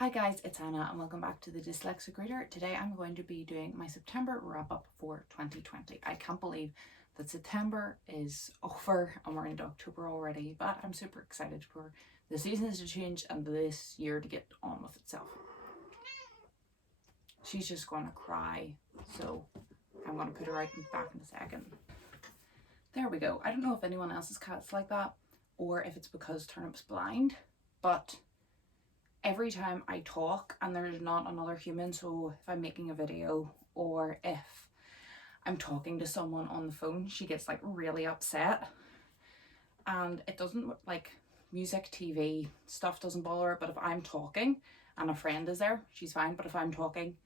Hi guys, it's Anna and welcome back to the Dyslexic Reader. Today I'm going to be doing my September wrap up for 2020. I can't believe that September is over and we're into October already, but I'm super excited for the seasons to change and this year to get on with itself. She's just going to cry, so I'm going to put her right back in a second. There we go. I don't know if anyone else's cat's like that or if it's because Turnip's blind, but every time I talk and there's not another human, so if I'm making a video or if I'm talking to someone on the phone, she gets like really upset. And it doesn't, like, music, TV stuff doesn't bother her, but if I'm talking and a friend is there, she's fine. But if I'm talking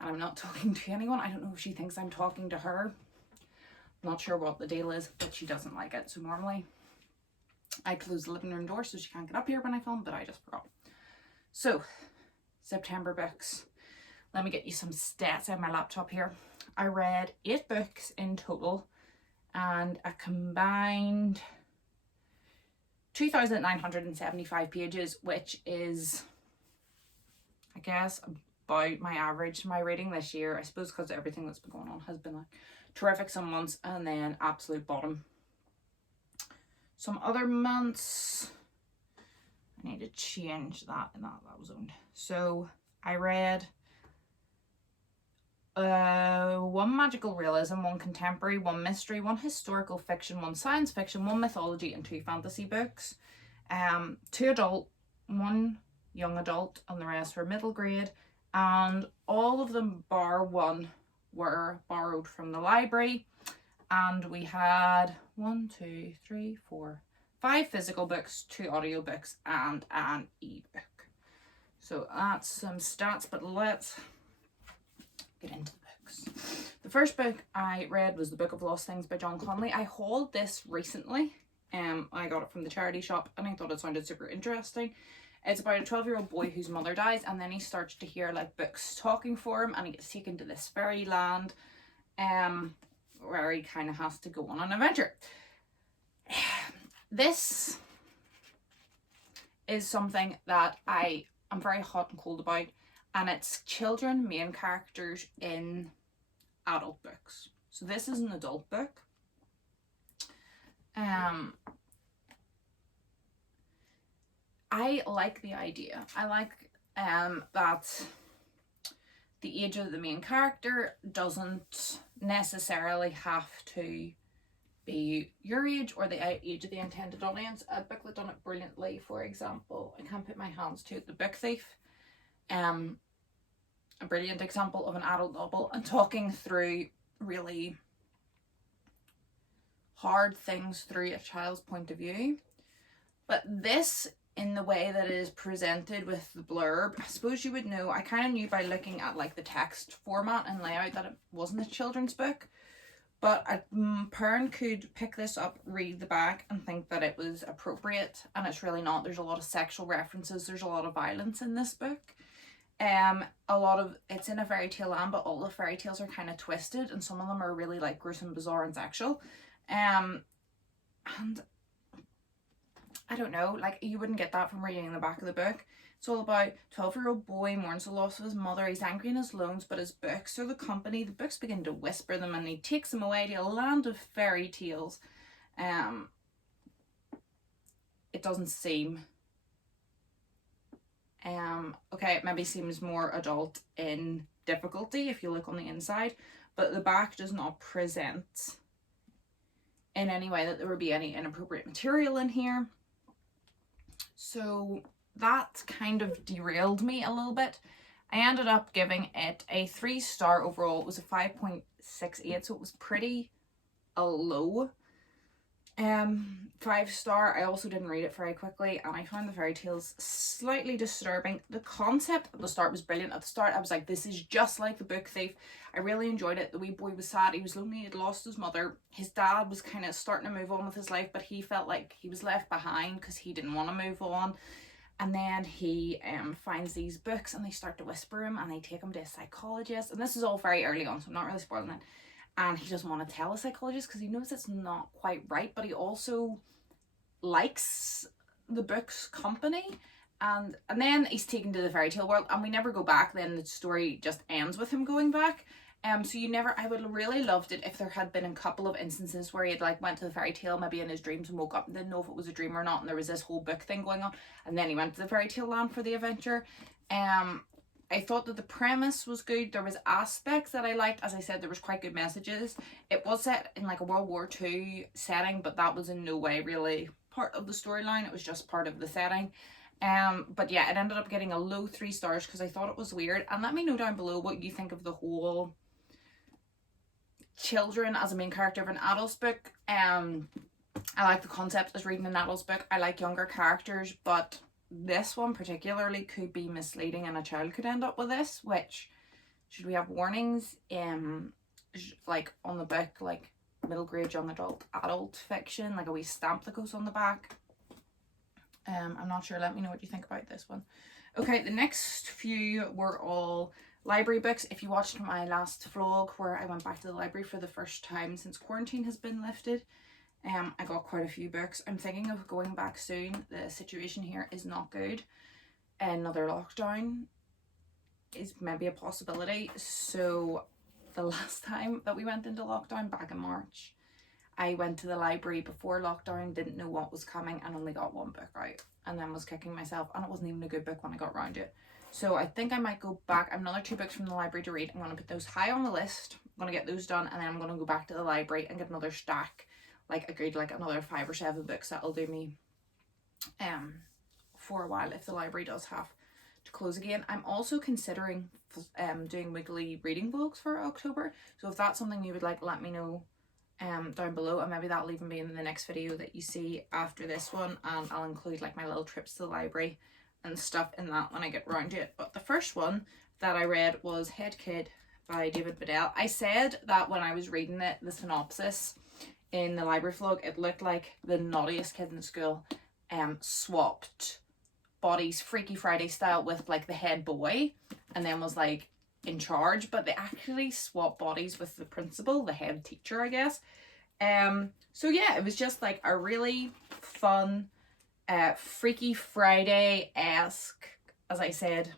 and I'm not talking to anyone, I don't know if she thinks I'm talking to her. I'm not sure what the deal is, but she doesn't like it. So normally I close the living room door so she can't get up here when I film, but I just forgot. So, September books. Let me get you some stats on my laptop here. I read 8 books in total and a combined 2,975 pages, which is, I guess, about my average. My reading this year, I suppose because everything that's been going on has been like terrific some months and then absolute bottom some other months. I need to change that in that was owned. So I read 1 magical realism, 1 contemporary, 1 mystery, 1 historical fiction, 1 science fiction, 1 mythology and 2 fantasy books. 2 adult, 1 young adult, and the rest were middle grade, and all of them bar 1 were borrowed from the library. And we had 5 physical books, 2 audiobooks, and an ebook. So that's some stats, but let's get into the books. The first book I read was The Book of Lost Things by Conley. I hauled this recently. I got it from the charity shop and I thought it sounded super interesting. It's about a 12-year-old boy whose mother dies, and then he starts to hear like books talking for him, and he gets taken to this fairyland where he kind of has to go on an adventure. This is something that I am very hot and cold about, and it's children main characters in adult books. So this is an adult book. I like the idea. I like that the age of the main character doesn't necessarily have to be your age or the age of the intended audience. A book that done it brilliantly, for example, I can't put my hands to it, The Book Thief. A brilliant example of an adult novel and talking through really hard things through a child's point of view. But this, in the way that it is presented with the blurb, I suppose you would know, I kind of knew by looking at like the text format and layout that it wasn't a children's book. But a parent could pick this up, read the back, and think that it was appropriate, and it's really not. There's a lot of sexual references. There's a lot of violence in this book. It's in a fairy tale land, but all the fairy tales are kind of twisted, and some of them are really like gruesome, bizarre, and sexual. And I don't know, like you wouldn't get that from reading the back of the book. It's all about 12-year-old boy mourns the loss of his mother. He's angry in his loans, but his books are the company. The books begin to whisper them, and he takes them away to a land of fairy tales. It doesn't seem okay, it maybe seems more adult in difficulty if you look on the inside, but the back does not present in any way that there would be any inappropriate material in here. So that kind of derailed me a little bit. I ended up giving it a 3-star overall. It was a 5.68, so it was pretty low 5-star. I also didn't read it very quickly, and I found the fairy tales slightly disturbing. The concept at the start was brilliant. At the start I was like, this is just like The Book Thief. I really enjoyed it. The wee boy was sad, he was lonely, he'd lost his mother. His dad was kind of starting to move on with his life, but he felt like he was left behind because he didn't want to move on. And then he finds these books and they start to whisper him, and they take him to a psychologist, and this is all very early on, so I'm not really spoiling it. And he doesn't want to tell a psychologist because he knows it's not quite right, but he also likes the book's company. and then he's taken to the fairy tale world, and we never go back. Then the story just ends with him going back. So you never, I would really loved it if there had been a couple of instances where he had like went to the fairy tale maybe in his dreams and woke up and didn't know if it was a dream or not, and there was this whole book thing going on, and then he went to the fairy tale land for the adventure. I thought that the premise was good. There was aspects that I liked. As I said, there was quite good messages. It was set in like a World War II setting, but that was in no way really part of the storyline. It was just part of the setting. But yeah, it ended up getting a low 3 stars because I thought it was weird. And let me know down below what you think of the whole children as a main character of an adult's book. I like the concept as reading an adult's book. I like younger characters, but this one particularly could be misleading and a child could end up with this, which, should we have warnings like on the book, like middle grade, young adult fiction, like a wee stamp that goes on the back? I'm not sure. Let me know what you think about this one. Okay, the next few were all library books. If you watched my last vlog where I went back to the library for the first time since quarantine has been lifted, I got quite a few books. I'm thinking of going back soon. The situation here is not good. Another lockdown is maybe a possibility. So the last time that we went into lockdown back in March, I went to the library before lockdown, didn't know what was coming, and only got 1 book out, and then was kicking myself, and it wasn't even a good book when I got around to it. So I think I might go back. I have another 2 books from the library to read. I'm going to put those high on the list. I'm going to get those done, and then I'm going to go back to the library and get another stack, like a good, like another 5 or 7 books that'll do me for a while if the library does have to close again. I'm also considering doing weekly reading vlogs for October. So if that's something you would like, let me know down below, and maybe that'll even be in the next video that you see after this one, and I'll include like my little trips to the library and stuff in that when I get around to it. But the first one that I read was Head Kid by David Bedell. I said that when I was reading it, the synopsis in the library vlog, it looked like the naughtiest kid in the school swapped bodies Freaky Friday style with like the head boy, and then was like in charge, but they actually swapped bodies with the principal, the head teacher, I guess. So yeah, it was just like a really fun Freaky Friday-esque, as I said,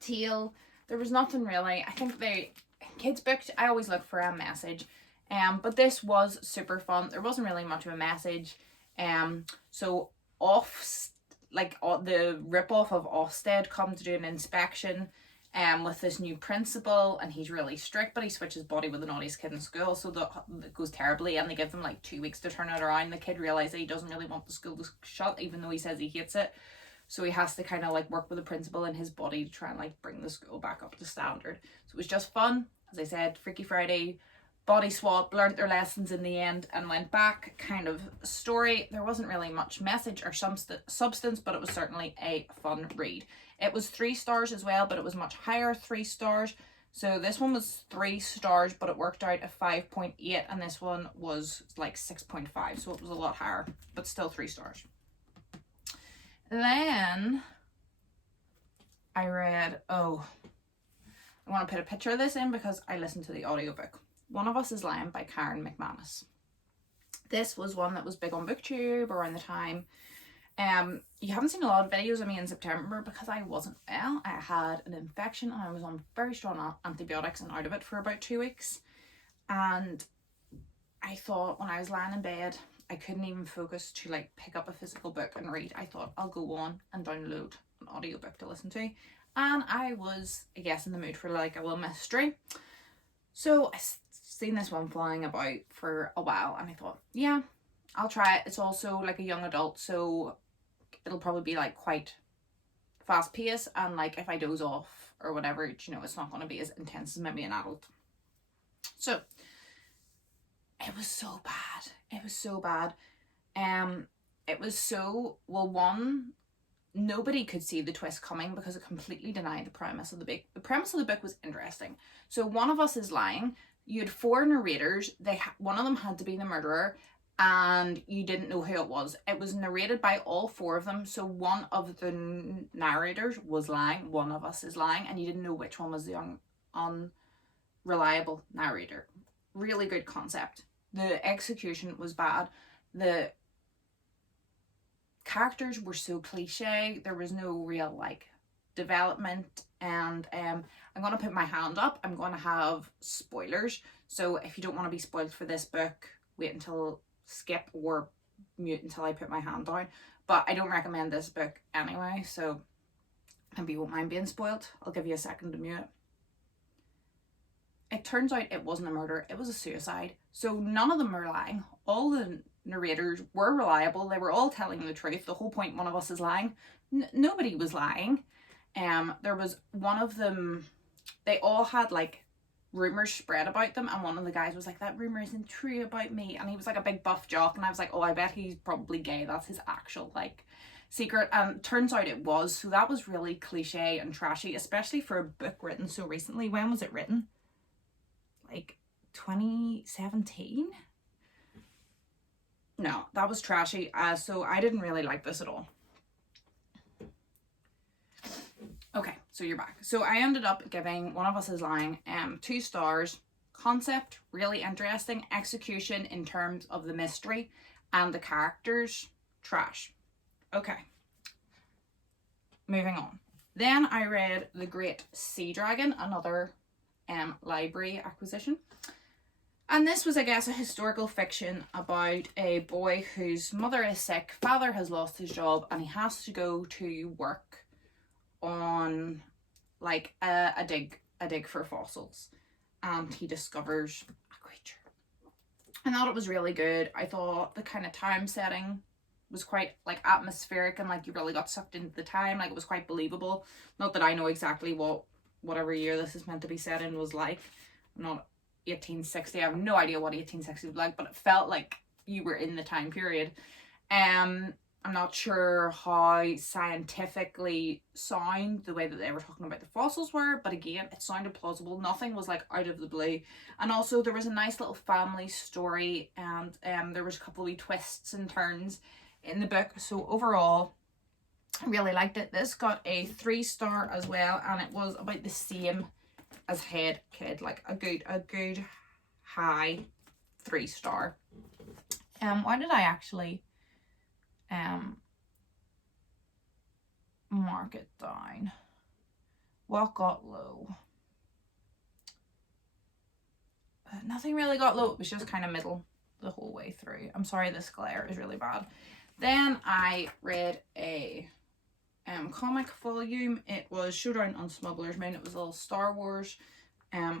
tale. There was nothing really. I think kids books, I always look for a message, but this was super fun. There wasn't really much of a message. So the rip-off of Ofsted come to do an inspection with this new principal, and he's really strict, but he switches body with the naughtiest kid in school, so that goes terribly, and they give them like 2 weeks to turn it around. The kid realizes he doesn't really want the school to shut, even though he says he hates it, so he has to kind of like work with the principal in his body to try and like bring the school back up to standard. So it was just fun. As I said, Freaky Friday, body swap, learned their lessons in the end and went back kind of story. There wasn't really much message or substance, but it was certainly a fun read. It was 3 stars as well, but it was much higher 3 stars. So this one was 3 stars, but it worked out at 5.8, and this one was like 6.5, so it was a lot higher, but still 3 stars. Then I read, I want to put a picture of this in because I listened to the audiobook. One of Us is Lying by Karen McManus. This was one that was big on BookTube around the time. You haven't seen a lot of videos of me in September because I wasn't well. I had an infection and I was on very strong antibiotics and out of it for about 2 weeks. And I thought when I was lying in bed, I couldn't even focus to like pick up a physical book and read. I thought I'll go on and download an audiobook to listen to. And I was, I guess, in the mood for like a little mystery. So I seen this one flying about for a while and I thought, yeah, I'll try it. It's also like a young adult, so it'll probably be like quite fast paced, and like if I doze off or whatever, you know, it's not going to be as intense as maybe an adult. So it was so bad. It was so bad. It was so, well, one, nobody could see the twist coming because it completely denied the premise of the book. The premise of the book was interesting. So One of Us is Lying. You had 4 narrators. One of them had to be the murderer, and you didn't know who it was. It was narrated by all 4 of them. So one of the narrators was lying. One of Us is lying, and you didn't know which one was the unreliable narrator. Really good concept. The execution was bad. The characters were so cliche. There was no real like development, and I'm gonna put my hand up. I'm gonna have spoilers, so if you don't want to be spoiled for this book, wait until skip or mute until I put my hand down. But I don't recommend this book anyway, so maybe you won't mind being spoiled. I'll give you a second to mute. It turns out it wasn't a murder, it was a suicide. So none of them were lying. All the narrators were reliable. They were all telling the truth. The whole point, one of us is lying. Nobody was lying. There was one of them, they all had like rumors spread about them, and one of the guys was like, that rumor isn't true about me, and he was like a big buff jock, and I was like, oh, I bet he's probably gay. That's his actual like secret. And turns out it was. So that was really cliche and trashy, especially for a book written so recently. When was it written? Like 2017? No, that was trashy. So I didn't really like this at all. Okay, so you're back. So I ended up giving One of Us is Lying 2 stars. Concept, really interesting. Execution in terms of the mystery and the characters, trash. Okay. Moving on. Then I read The Great Sea Dragon, another library acquisition. And this was, I guess, a historical fiction about a boy whose mother is sick, father has lost his job, and he has to go to work on like a dig for fossils, and he discovers a creature. I thought it was really good. I thought the kind of time setting was quite like atmospheric, and like you really got sucked into the time. Like it was quite believable. Not that I know exactly what whatever year this is meant to be set in was like. Not 1860. I have no idea what 1860 was like, but it felt like you were in the time period. I'm not sure how scientifically sound the way that they were talking about the fossils were, but again, it sounded plausible. Nothing was like out of the blue. And also there was a nice little family story, and there was a couple of wee twists and turns in the book. So overall, I really liked it. This got a 3-star as well, and it was about the same as Head Kid, like a good high 3-star. Why did I actually mark it down? What got low? Nothing really got low. It was just kind of middle the whole way through. I'm sorry, this glare is really bad. Then I read a comic volume. It was Showdown on Smuggler's Moon. It was a little Star Wars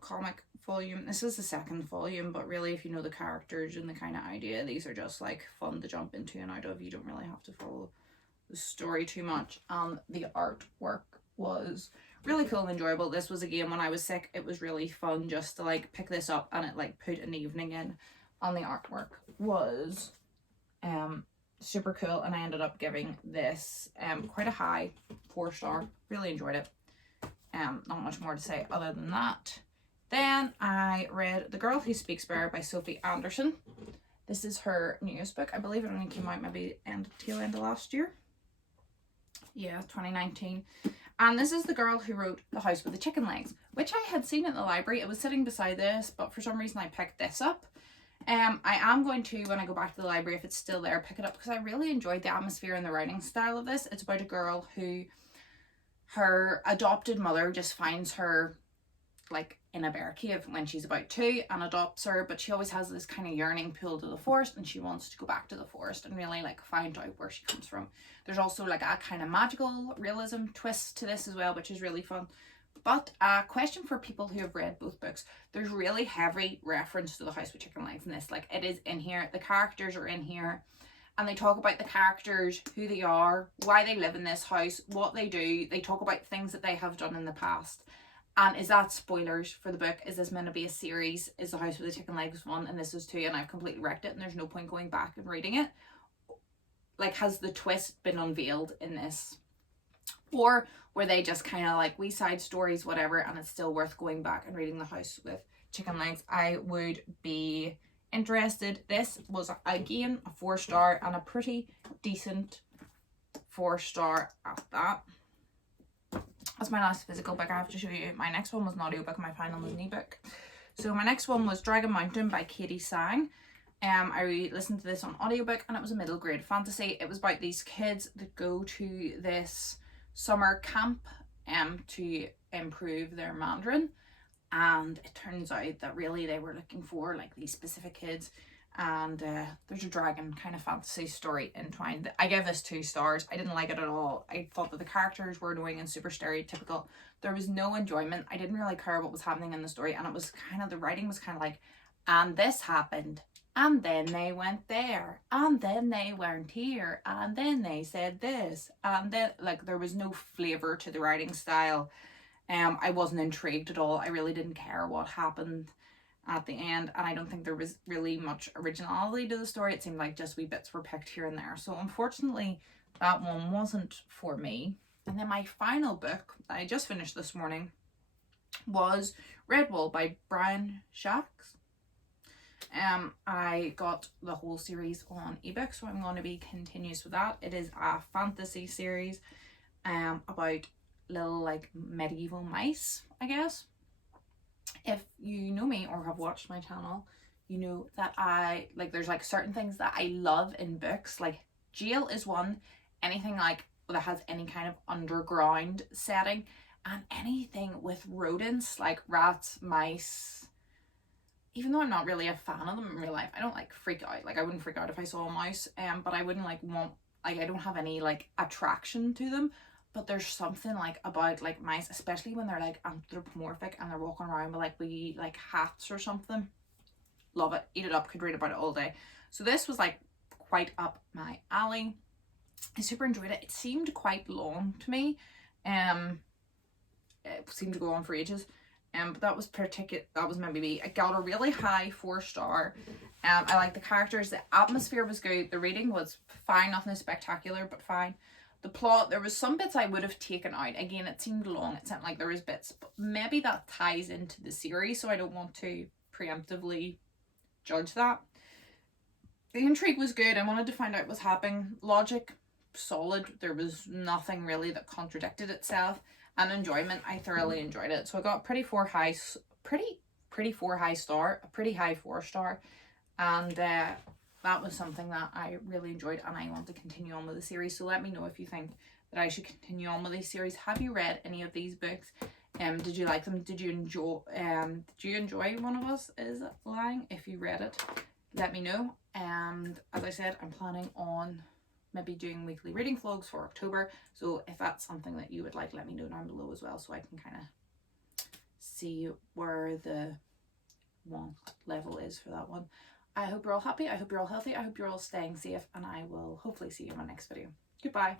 comic volume. This is the 2nd volume, but really if you know the characters and the kind of idea, these are just like fun to jump into and out of. You don't really have to follow the story too much. The artwork was really cool and enjoyable. This was, again, when I was sick, it was really fun just to like pick this up and it like put an evening in. And the artwork was super cool, and I ended up giving this quite a high 4-star. Really enjoyed it. Not much more to say other than that. Then I read The Girl Who Speaks Bear by Sophie Anderson. This is her newest book. I believe it only came out maybe tail end of last year. Yeah, 2019. And this is the girl who wrote The House with the Chicken Legs, which I had seen at the library. It was sitting beside this, but for some reason I picked this up. I am going to, when I go back to the library, if it's still there, pick it up, because I really enjoyed the atmosphere and the writing style of this. It's about a girl who, her adopted mother just finds her like in a bear cave when she's about 2 and adopts her, but she always has this kind of yearning pull to the forest, and she wants to go back to the forest and really like find out where she comes from. There's also like a kind of magical realism twist to this as well, which is really fun. But a question for people who have read both books: there's really heavy reference to The House with Chicken Legs in this. Like, it is in here, the characters are in here, and they talk about the characters, who they are, why they live in this house, what they do. They talk about things that they have done in the past. And is that spoilers for the book? Is this meant to be a series? Is The House with the Chicken Legs 1 and this is 2, and I've completely wrecked it and there's no point going back and reading it? Like, has the twist been unveiled in this? Or were they just kind of like wee side stories, whatever, and it's still worth going back and reading The House with Chicken Legs? I would be interested. This was, again, a 4-star, and a pretty decent 4-star at that. That's my last physical book. I have to show you. My next one was an audiobook, my final was an ebook. So my next one was Dragon Mountain by Katie Sang. I listened to this on audiobook, and it was a middle grade fantasy. It was about these kids that go to this summer camp to improve their Mandarin, and it turns out that really they were looking for like these specific kids, and there's a dragon kind of fantasy story entwined. I gave this 2 stars. I didn't like it at all. I thought that the characters were annoying and super stereotypical. There was no enjoyment. I didn't really care what was happening in the story, and it was kind of, the writing was kind of like, and this happened, and then they went there, and then they weren't here, and then they said this, and then, like, there was no flavour to the writing style. I wasn't intrigued at all. I really didn't care what happened at the end, and I don't think there was really much originality to the story. It seemed like just wee bits were picked here and there. So unfortunately, that one wasn't for me. And then my final book that I just finished this morning was Redwall by Brian Shax. I got the whole series on ebook, so I'm going to be continuous with that. It is a fantasy series about little like medieval mice, I guess. If you know me or have watched my channel, you know that I like, there's like certain things that I love in books. Like jail is one, anything like that has any kind of underground setting, and anything with rodents like rats, mice. Even though I'm not really a fan of them in real life, I don't like freak out. Like I wouldn't freak out if I saw a mouse, but I wouldn't like want, like, I don't have any like attraction to them. But there's something like about like mice, especially when they're like anthropomorphic and they're walking around with like wee like hats or something. Love it, eat it up, could read about it all day. So this was like quite up my alley. I super enjoyed it. It seemed quite long to me. It seemed to go on for ages. But that was maybe me. I got a really high 4-star. I like the characters. The atmosphere was good. The reading was fine, nothing spectacular, but fine. The plot, there was some bits I would have taken out. Again, it seemed long. It seemed like there was bits, but maybe that ties into the series, so I don't want to preemptively judge that. The intrigue was good. I wanted to find out what's happening. Logic, solid. There was nothing really that contradicted itself. And enjoyment, I thoroughly enjoyed it. So I got pretty high 4-star, and that was something that I really enjoyed, and I want to continue on with the series. So let me know if you think that I should continue on with this series. Have you read any of these books? Did you like them? Did you enjoy One of Us Is Lying? If you read it, let me know. And as I said, I'm planning on maybe doing weekly reading vlogs for October. So if that's something that you would like, let me know down below as well, so I can kind of see where the want level is for that one. I hope you're all happy. I hope you're all healthy. I hope you're all staying safe, and I will hopefully see you in my next video. Goodbye.